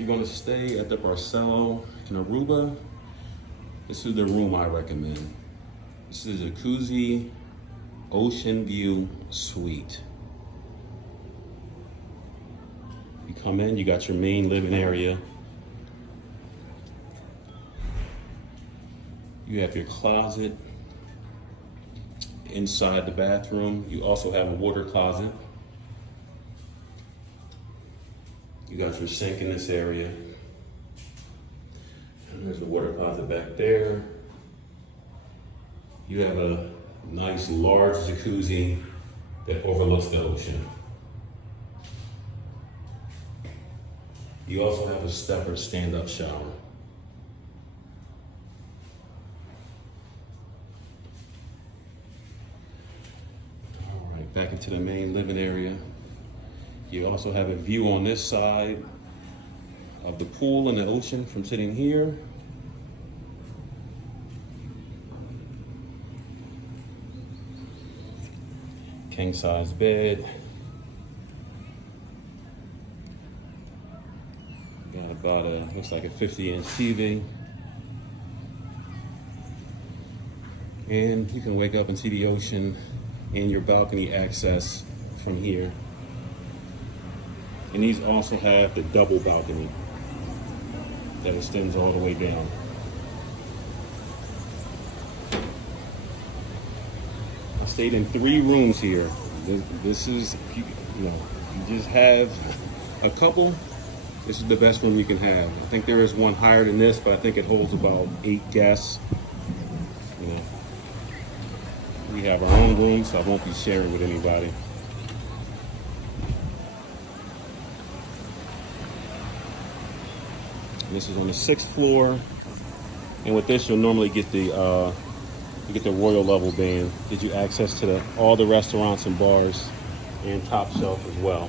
you're gonna stay at the Barcelo in Aruba, this is the room I recommend. This is a jacuzzi ocean view suite. You come in, you got your main living area. You have your closet inside the bathroom. You also have a water closet. You got your sink in this area. And there's a water closet back there. You have a nice large jacuzzi that overlooks the ocean. You also have a stepper stand-up shower. All right, back into the main living area. You also have a view on this side of the pool and the ocean from sitting here. King size bed. Got about looks like a 50-inch TV. And you can wake up and see the ocean and your balcony access from here. And these also have the double balcony that extends all the way down. I stayed in 3 rooms here. This is, you know, you just have a couple, this is the best room you can have. I think there is one higher than this, but I think it holds about 8 guests. You know, we have our own room, so I won't be sharing with anybody. This is on the 6th floor, and with this, you'll normally get the royal level band. Gives you access to all the restaurants and bars, and top shelf as well.